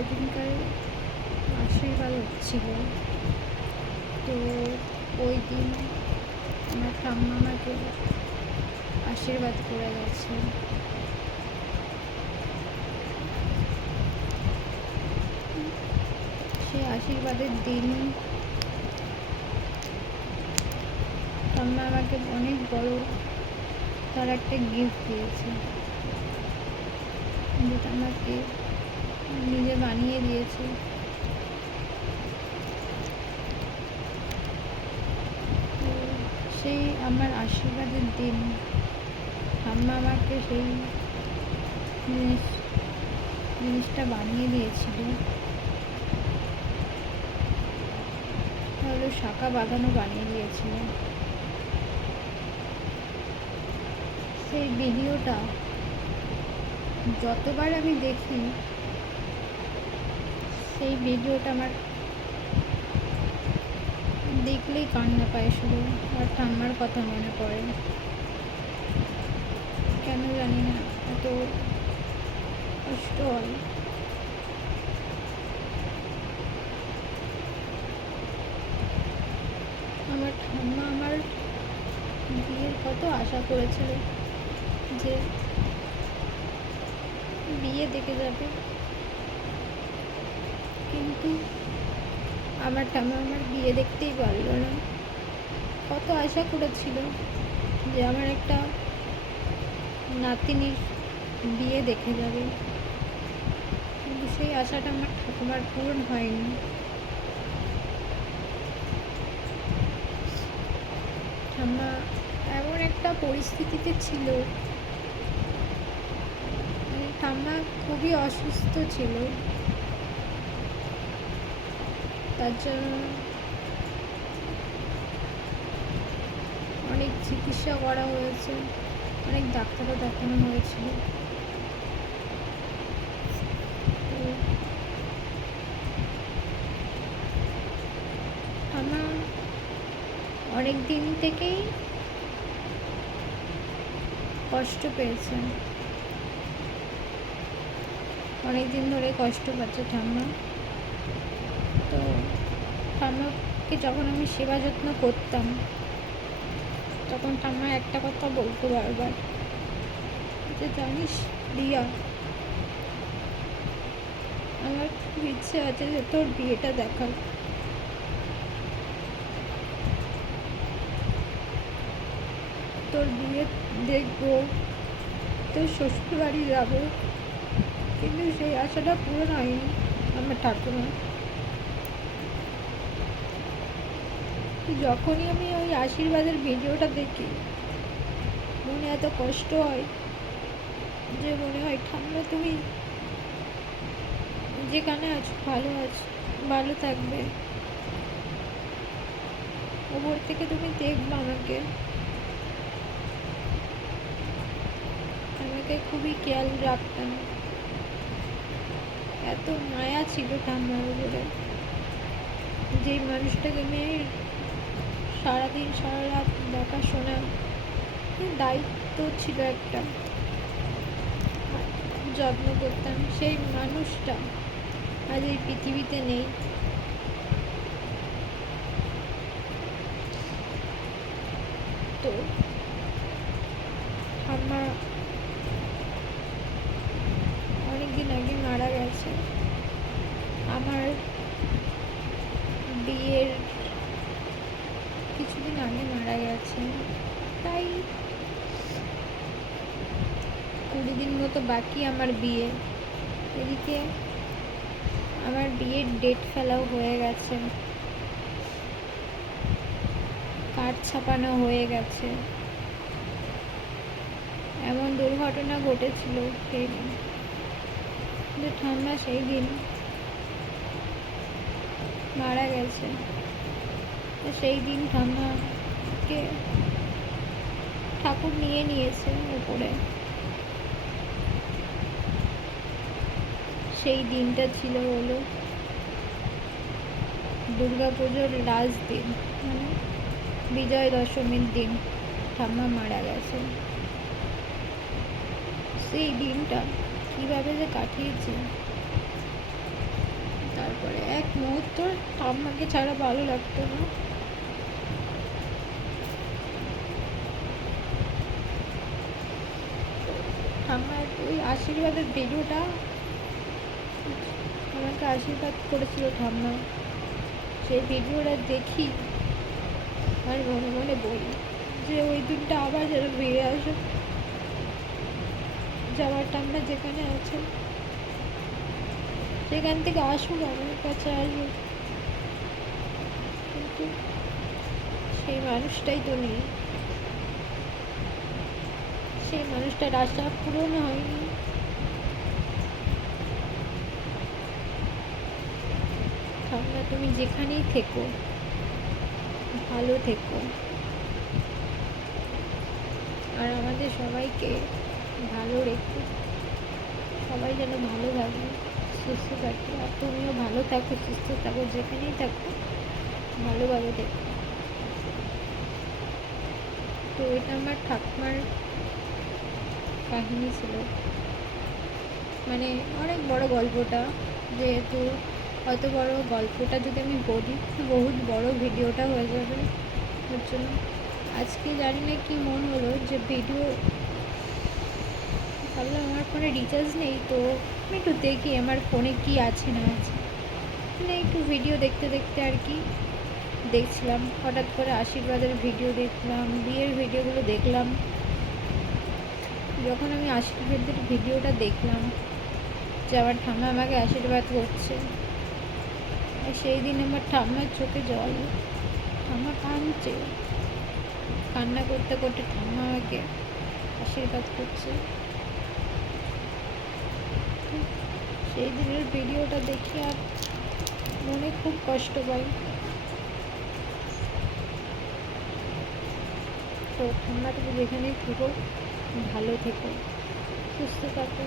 যেদিনকার আশীর্বাদ হচ্ছিল, তো ওই দিন আমার ঠাম্মা আমাকে আশীর্বাদ করে গেছে। সেই আশীর্বাদের দিন ঠাম্মা আমাকে অনেক বড় তার একটা গিফট দিয়েছে, যেটা আমাকে নিজে বানিয়ে দিয়েছে। সেই আমার আশীর্বাদের দিন ঠাম্মা আমাকে সেই জিনিসটা বানিয়ে দিয়েছিল। তাহলে শাঁখা বাঁধানো বানিয়ে দিয়েছিল। সেই ভিডিওটা যতবার আমি দেখি, সেই ভিডিওটা আমার দেখলেই কান্না পায় শুধু, আর ঠাম্মার কথা মনে পড়ে। কেন জানি না এত কষ্ট হয়। আমার ঠাম্মা আমার বিয়ের কত আশা করেছিল যে বিয়ে দেখে যাবে, কিন্তু আমার ঠাম্মা আমার বিয়ে দেখতেই পারলো না। কত আশা করেছিল যে আমার একটা নাতিনির বিয়ে দেখে যাবে, কিন্তু সেই আশাটা আমার ঠাকুমার পূরণ হয়নি। ঠাম্মা এমন একটা পরিস্থিতিতে ছিল, ঠাম্মা খুবই অসুস্থ ছিল। তার জন্য অনেক চিকিৎসা করা হয়েছে, অনেক ডাক্তারও দেখানো হয়েছিল। ঠাম্মা অনেক দিন থেকেই কষ্ট পেয়েছে, অনেক দিন ধরে কষ্ট পাচ্ছে ঠাম্মা। তো ঠাম্মাকে যখন আমি সেবা যত্ন করতাম, তখন ঠাম্মা একটা কথা বলতো বারবার, যে জানিস রিয়া, আমার খুব ইচ্ছে আছে যে তোর বিয়েটা দেখার। তোর বিয়ে দেখবো, তোর শ্বশুর বাড়ি যাবো, কিন্তু সেই আশাটা পূরণ হয়নি আমার ঠাকুমা। যখনই আমি ওই আশীর্বাদের ভিডিওটা দেখি, মনে এত কষ্ট হয় যে মনে হয় ঠাম্মা তুমি যেখানে আছো ভালো থাকবে, ওপর থেকে তুমি দেখবে আমাকে খুবই খেয়াল রাখতাম। এত মায়া ছিল ঠাম্মার উপরে, যেই মানুষটাকে আমি সারাদিন সারা রাত দেখাশোনা দায়িত্ব ছিল একটা, যত্ন করতাম, সেই মানুষটা আজ এই পৃথিবীতে নেই। তো ঠাম্মা অনেকদিন আগে মারা গেছে। আমার বিয়ের কিছুদিন আগে মারা গেছে, তাই 20 দিন মতো বাকি আমার বিয়ে। এদিকে আমার বিয়ের ডেট ফেলাও হয়ে গেছে, কার্ড ছাপানো হয়ে গেছে। এমন দুর্ঘটনা ঘটেছিল সেই দিন, যে ঠাম্মা সেই দিন মারা গেছে। তো সেই দিন ঠাম্মাকে ঠাকুর নিয়ে নিয়েছে উপরে। সেই দিনটা ছিল হলো দুর্গাপুজোর লাস্ট দিন, মানে বিজয় দশমীর দিন ঠাম্মা মারা গেছে। সেই দিনটা কীভাবে যে কাটিয়েছি তারপরে এক মুহূর্ত ঠাম্মাকে ছাড়া ভালো লাগতো না। ঠাম্মার ওই আশীর্বাদের ভিডিওটা আমাকে আশীর্বাদ করেছিল ঠাম্মা, সেই ভিডিওটা দেখি আর মনে মনে বলি যে ওই দিনটা আবার যেন ফিরে আসে, যে আমার ঠাম্মা যেখানে আছে সেখান থেকে আসুন, আমার কাছে আসুন, কিন্তু সেই মানুষটাই তো নেই, সেই মানুষটার আশা পূরণ হয়নি। ঠাম্মা তুমি যেখানেই থেকো ভালো থেকো, আর আমাদের সবাইকে ভালো রেখো, সবাই যেন ভালো থাকে, সুস্থ থাকে, আর তুমিও ভালো থাকো, সুস্থ থাকো, যেখানেই থাকো ভালোভাবে থেকো। তো এটা আমার ঠাকুমার কাহিনী ছিল, মানে অনেক বড় গল্পটা, যেহেতু অত বড় গল্পটা যদি আমি বলি বহুত বড় ভিডিওটা হয়ে যাবে, ওর জন্য আজকে জানি না কি মন হলো যে ভিডিও ভাবলাম আমার ফোনে রিচার্জ নেই, তো আমি একটু দেখি আমার ফোনে কি আছে না আছে, মানে একটু ভিডিও দেখতে দেখতে আর কি দেখছিলাম, হঠাৎ করে আশীর্বাদের ভিডিও দেখলাম, বিয়ের ভিডিওগুলো দেখলাম। যখন আমি আশীর্বাদের ভিডিওটা দেখলাম যে আমার ঠাম্মা আমাকে আশীর্বাদ করছে, আর সেই দিন আমার ঠাম্মার চোখে জল, ঠাম্মা কাঁদছে, কান্না করতে করতে ঠাম্মা আমাকে আশীর্বাদ করছে। সেই দিনের ভিডিওটা দেখি আর মনে খুব কষ্ট পাই। তো ঠাম্মা তুমি যেখানেই থেকো ভালো থেকো, সুস্থ থাকো।